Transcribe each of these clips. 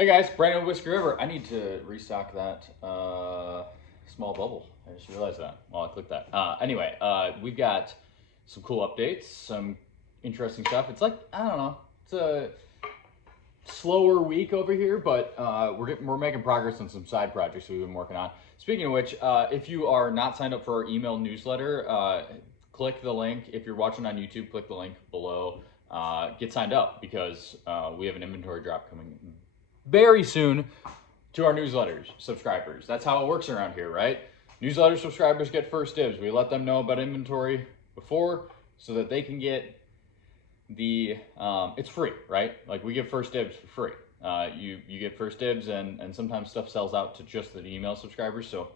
Hey guys, Brandon Whiskey River. I need to restock that small bubble. I just realized that. Well, I clicked that. Anyway, we've got some cool updates, some interesting stuff. It's like, I don't know, it's a slower week over here, but we're making progress on some side projects we've been working on. Speaking of which, if you are not signed up for our email newsletter, click the link. If you're watching on YouTube, click the link below. Get signed up because we have an inventory drop coming very soon to our newsletters subscribers. That's how it works around here, right? Newsletter subscribers get first dibs. We let them know about inventory before so that they can get the it's free, right? Like we give first dibs for free. You get first dibs, and sometimes stuff sells out to just the email subscribers. So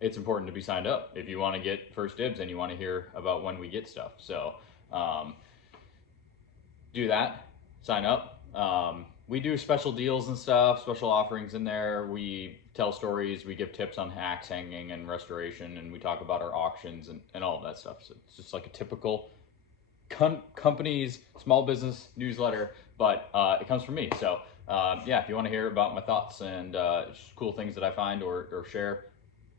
it's important to be signed up if you want to get first dibs and you want to hear about when we get stuff. So do that, sign up. We do special deals and stuff, special offerings in there. We tell stories, we give tips on axe hanging and restoration, and we talk about our auctions and all of that stuff. So it's just like a typical company's small business newsletter, but it comes from me. So yeah, if you want to hear about my thoughts and cool things that I find or share,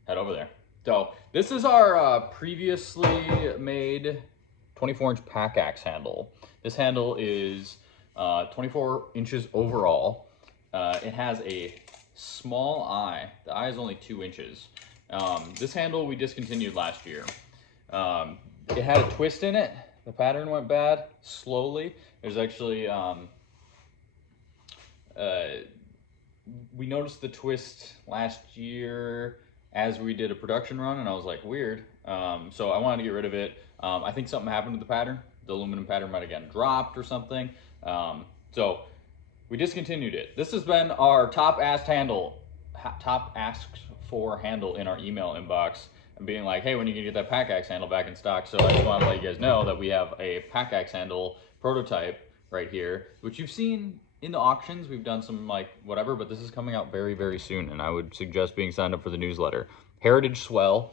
head over there. So this is our previously made 24-inch pack axe handle. This handle is 24 inches overall. It has a small eye. The eye is only 2 inches. This handle we discontinued last year. It had a twist in it. The pattern went bad slowly. There's actually, we noticed the twist last year as we did a production run, and I was like, weird. So I wanted to get rid of it. I think something happened with the pattern. The aluminum pattern might have gotten dropped or something. So we discontinued it. This has been our top asked for handle in our email inbox, and being like, hey, when you can get that pack axe handle back in stock. So I just want to let you guys know that we have a pack axe handle prototype right here, which you've seen in the auctions. We've done some like whatever, but this is coming out very, very soon, and I would suggest being signed up for the newsletter. Heritage swell,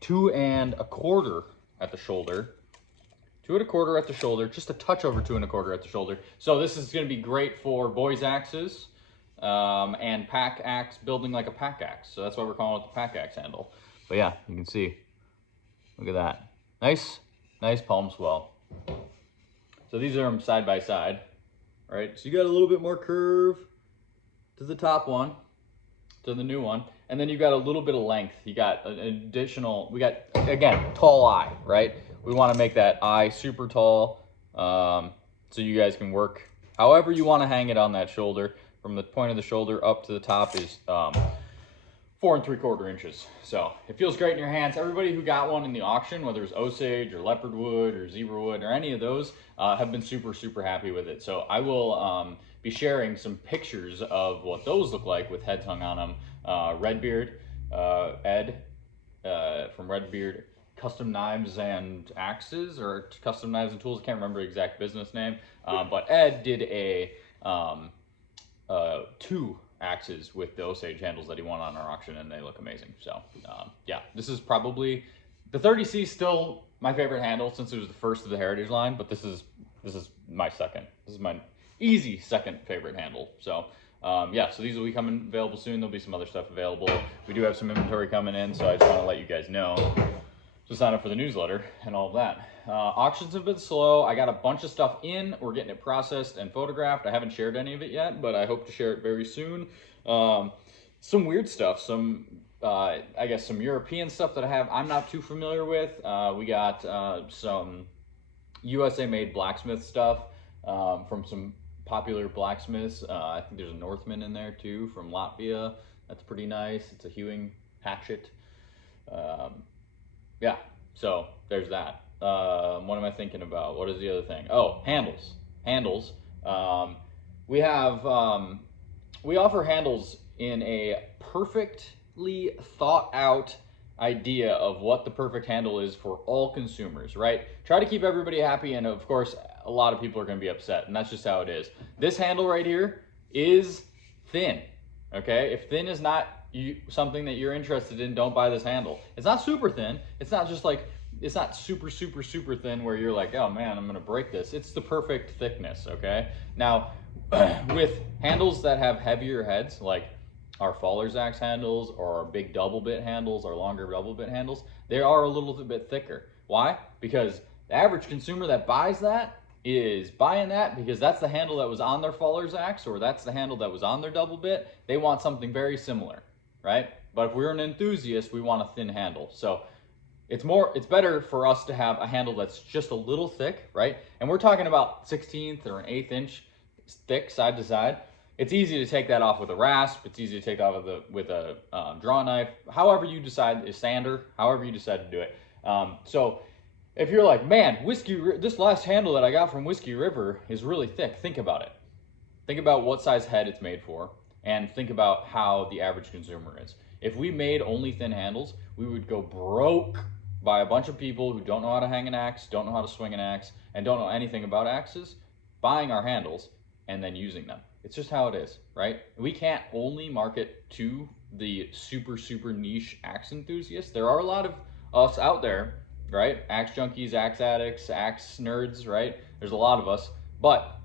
2 1/4 at the shoulder. 2 1/4 at the shoulder, just a touch over 2 1/4 at the shoulder. So this is going to be great for boys axes and pack axe, building like a pack axe. So that's why we're calling it the pack axe handle. But yeah, you can see, look at that. Nice palm swell. So these are them side by side, right? So you got a little bit more curve to the top one, to the new one. And then you got a little bit of length. You got an additional, we got, again, tall eye, right? We want to make that eye super tall, so you guys can work however you want to hang it on that shoulder. From the point of the shoulder up to the top is 4 3/4 inches. So it feels great in your hands. Everybody who got one in the auction, whether it's Osage or leopard wood or zebra wood or any of those, have been super happy with it. So I will be sharing some pictures of what those look like with heads hung on them. Redbeard, Ed from Redbeard Custom Knives and Axes, or Custom Knives and Tools, I can't remember the exact business name, but Ed did a 2 axes with the Osage handles that he won on our auction, and they look amazing. So yeah, this is probably, the 30C is still my favorite handle since it was the first of the Heritage line, but this is my second. This is my easy second favorite handle. So yeah, so these will be coming available soon. There'll be some other stuff available. We do have some inventory coming in, so I just want to let you guys know. So sign up for the newsletter and all of that. Auctions have been slow. I got a bunch of stuff in. We're getting it processed and photographed. I haven't shared any of it yet, but I hope to share it very soon. Some weird stuff, some I guess some European stuff that I'm not too familiar with. We got some USA made blacksmith stuff from some popular blacksmiths. I think there's a Northman in there too from Latvia. That's pretty nice. It's a hewing hatchet. Yeah, so there's that. What am I thinking about? What is the other thing? Oh, handles. Handles. We offer handles in a perfectly thought out idea of what the perfect handle is for all consumers, right? Try to keep everybody happy, and of course, a lot of people are going to be upset, and that's just how it is. This handle right here is thin, okay? If thin is not something that you're interested in, don't buy this handle. It's not super thin. It's not just like, it's not super thin where you're like, oh man, I'm gonna break this. It's the perfect thickness, okay? Now, with handles that have heavier heads, like our Faller's axe handles or our big double bit handles, our longer double bit handles, they are a little bit thicker. Why? Because the average consumer that buys that is buying that because that's the handle that was on their Faller's axe, or that's the handle that was on their double bit. They want something very similar, right? But if we're an enthusiast, we want a thin handle. So it's better for us to have a handle that's just a little thick, right? And we're talking about 16th or an 1/8 inch thick side to side. It's easy to take that off with a rasp. It's easy to take off with a draw knife. However you decide, a sander, however you decide to do it. So if you're like, man, this last handle that I got from Whiskey River is really thick, think about it. Think about what size head it's made for, and think about how the average consumer is. If we made only thin handles, we would go broke by a bunch of people who don't know how to hang an axe, don't know how to swing an axe, and don't know anything about axes, buying our handles and then using them. It's just how it is, right? We can't only market to the super niche axe enthusiasts. There are a lot of us out there, right? Axe junkies, axe addicts, axe nerds, right? There's a lot of us, but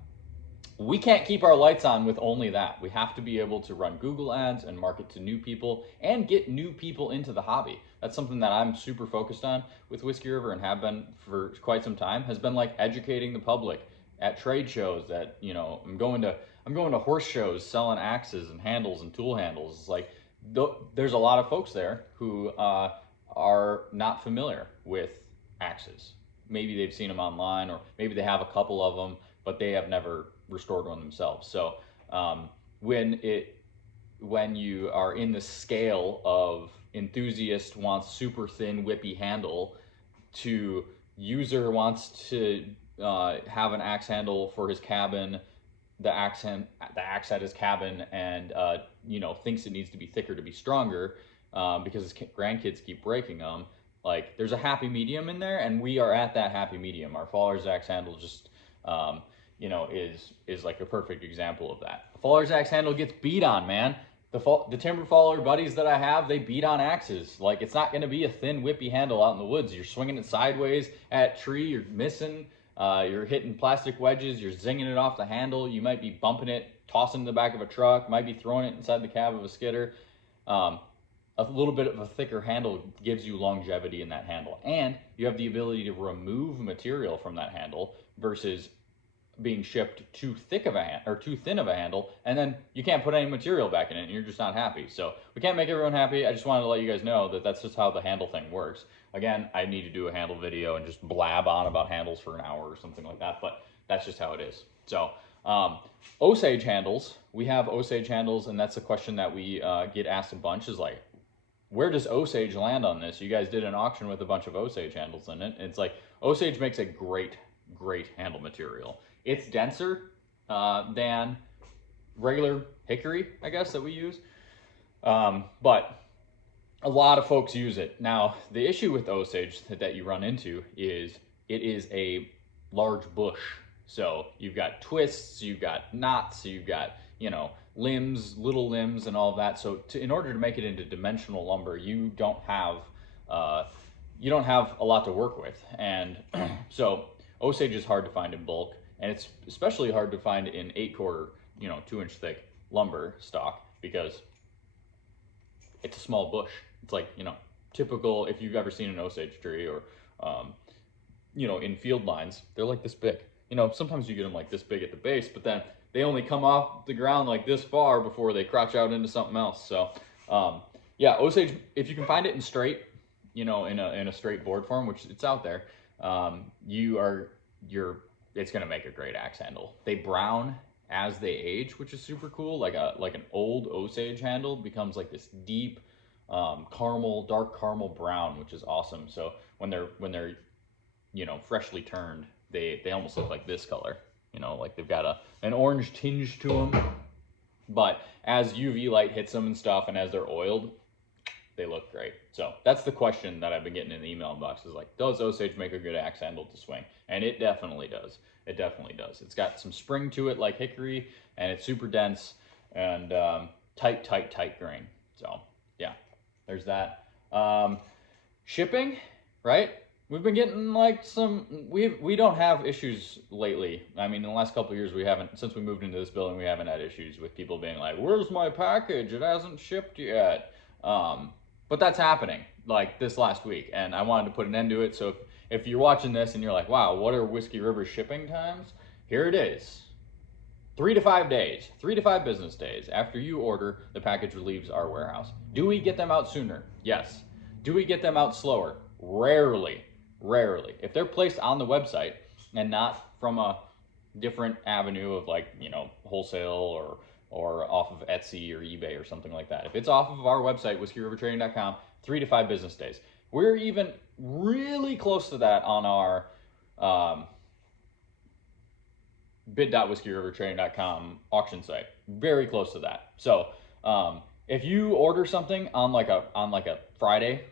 we can't keep our lights on with only that. We have to be able to run Google ads and market to new people and get new people into the hobby. That's something that I'm super focused on with Whiskey River and have been for quite some time, has been like educating the public at trade shows. That, you know, I'm going to horse shows selling axes and handles and tool handles. It's like there's a lot of folks there who are not familiar with axes. Maybe they've seen them online, or maybe they have a couple of them, but they have never restored one themselves. So when you are in the scale of enthusiast wants super thin whippy handle to user wants to have an axe handle for his cabin, the axe at his cabin, and you know, thinks it needs to be thicker to be stronger because his grandkids keep breaking them. Like, there's a happy medium in there, and we are at that happy medium. Our Faller's axe handle just you know, is like a perfect example of that. The Faller's axe handle gets beat on, man. The timber faller buddies that I have, they beat on axes. Like, it's not going to be a thin whippy handle out in the woods. You're swinging it sideways at a tree, you're missing, you're hitting plastic wedges, you're zinging it off the handle, you might be bumping it, tossing it in the back of a truck, might be throwing it inside the cab of a skidder. A little bit of a thicker handle gives you longevity in that handle, and you have the ability to remove material from that handle versus being shipped too thick of or too thin of a handle, and then you can't put any material back in it and you're just not happy. So we can't make everyone happy. I just wanted to let you guys know that that's just how the handle thing works. Again, I need to do a handle video and just blab on about handles for an hour or something like that, but that's just how it is. So Osage handles, we have Osage handles, and that's a question that we get asked a bunch, is like, where does Osage land on this? You guys did an auction with a bunch of Osage handles in it. It's like, Osage makes a great handle material. It's denser than regular hickory, I guess, that we use. But a lot of folks use it. Now, the issue with Osage that you run into is it is a large bush. So you've got twists, you've got knots, you've got, you know, limbs, little limbs, and all of that. So in order to make it into dimensional lumber, you don't have a lot to work with. And so Osage is hard to find in bulk, and it's especially hard to find in 8-quarter, you know, 2-inch thick lumber stock, because it's a small bush. It's like, you know, typical, if you've ever seen an Osage tree, or you know, in field lines, they're like this big. You know, sometimes you get them like this big at the base, but then they only come off the ground like this far before they crouch out into something else. So yeah, Osage, if you can find it in straight, you know, in a straight board form, which it's out there, it's gonna make a great axe handle. They brown as they age, which is super cool. Like an old Osage handle becomes like this deep dark caramel brown, which is awesome. So when they're you know, freshly turned, they almost look like this color. You know, like they've got an orange tinge to them. But as UV light hits them and stuff, and as they're oiled, they look great. So that's the question that I've been getting in the email inbox, is like, does Osage make a good axe handle to swing? And it definitely does. It definitely does. It's got some spring to it like hickory, and it's super dense and tight grain. So yeah, there's that. Shipping, right? We've been getting like we don't have issues lately. I mean, in the last couple of years, we haven't, since we moved into this building, we haven't had issues with people being like, "Where's my package? It hasn't shipped yet." But that's happening like this last week, and I wanted to put an end to it. So if you're watching this and you're like, "Wow, what are Whiskey River shipping times?" Here it is. 3 to 5 days, 3 to 5 business days after you order, the package leaves our warehouse. Do we get them out sooner? Yes. Do we get them out slower? Rarely. Rarely. If they're placed on the website and not from a different avenue of like, wholesale or off of Etsy or eBay or something like that. If it's off of our website, whiskeyrivertrading.com, 3 to 5 business days. We're even really close to that on our bid.whiskeyrivertrading.com auction site. Very close to that. So if you order something on like a Friday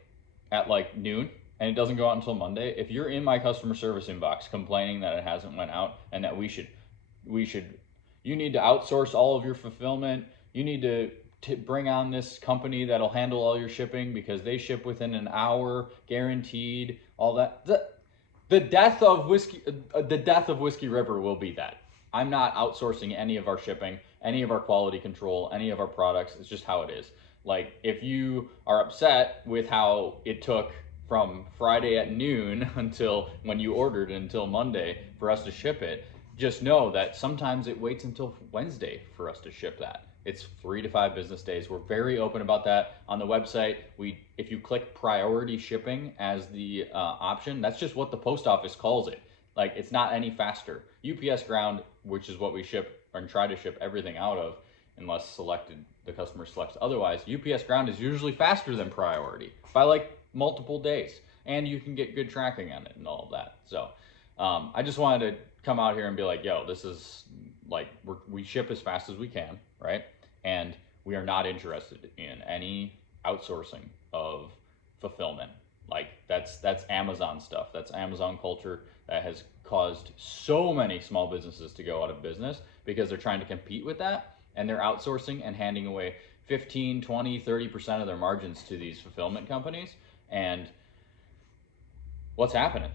at like noon, and it doesn't go out until Monday, if you're in my customer service inbox complaining that it hasn't went out and that you need to outsource all of your fulfillment, you need to bring on this company that'll handle all your shipping because they ship within an hour, guaranteed, all that. The death of Whiskey River will be that. I'm not outsourcing any of our shipping, any of our quality control, any of our products. It's just how it is. Like, if you are upset with how it took from Friday at noon until when you ordered until Monday for us to ship it, just know that sometimes it waits until Wednesday for us to ship that. It's 3 to 5 business days. We're very open about that on the website. If you click priority shipping as the option, that's just what the post office calls it. Like, it's not any faster. UPS Ground, which is what we ship and try to ship everything out of, unless the customer selects otherwise, UPS Ground is usually faster than priority by like multiple days, and you can get good tracking on it and all of that. So I just wanted to come out here and be like, yo, this is like, we ship as fast as we can, right? And we are not interested in any outsourcing of fulfillment. Like, that's Amazon stuff. That's Amazon culture that has caused so many small businesses to go out of business because they're trying to compete with that, and they're outsourcing and handing away 15, 20, 30% of their margins to these fulfillment companies. And what's happening?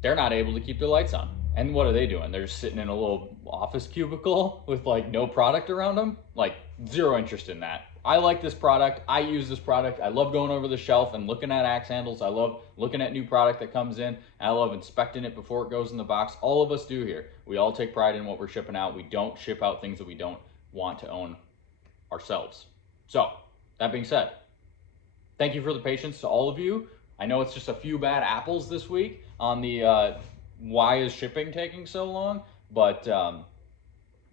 They're not able to keep their lights on. And what are they doing? They're just sitting in a little office cubicle with like no product around them. Like, zero interest in that. I like this product. I use this product. I love going over the shelf and looking at axe handles. I love looking at new product that comes in. I love inspecting it before it goes in the box. All of us do here. We all take pride in what we're shipping out. We don't ship out things that we don't want to own ourselves. So, that being said, thank you for the patience to all of you. I know it's just a few bad apples this week on the why is shipping taking so long, but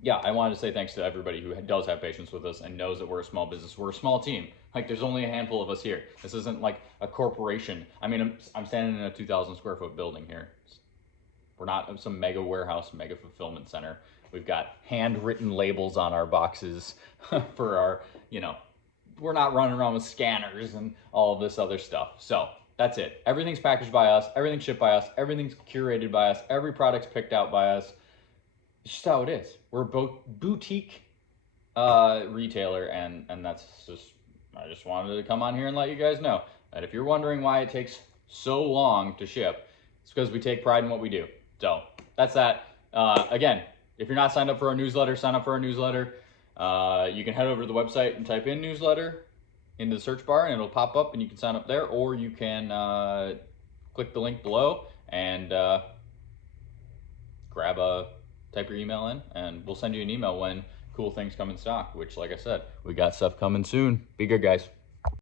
yeah, I wanted to say thanks to everybody who does have patience with us and knows that we're a small business. We're a small team. Like, there's only a handful of us here. This isn't like a corporation. I mean, I'm standing in a 2,000 square foot building here. We're not some mega warehouse, mega fulfillment center. We've got handwritten labels on our boxes for our, we're not running around with scanners and all of this other stuff. So that's it. Everything's packaged by us. Everything's shipped by us. Everything's curated by us. Every product's picked out by us. It's just how it is. We're a boutique retailer, and that's just, I just wanted to come on here and let you guys know that if you're wondering why it takes so long to ship, it's because we take pride in what we do. So that's that. Again, if you're not signed up for our newsletter, sign up for our newsletter. You can head over to the website and type in newsletter into the search bar and it'll pop up and you can sign up there, or you can click the link below and type your email in and we'll send you an email when cool things come in stock, which, like I said, we got stuff coming soon. Be good, guys.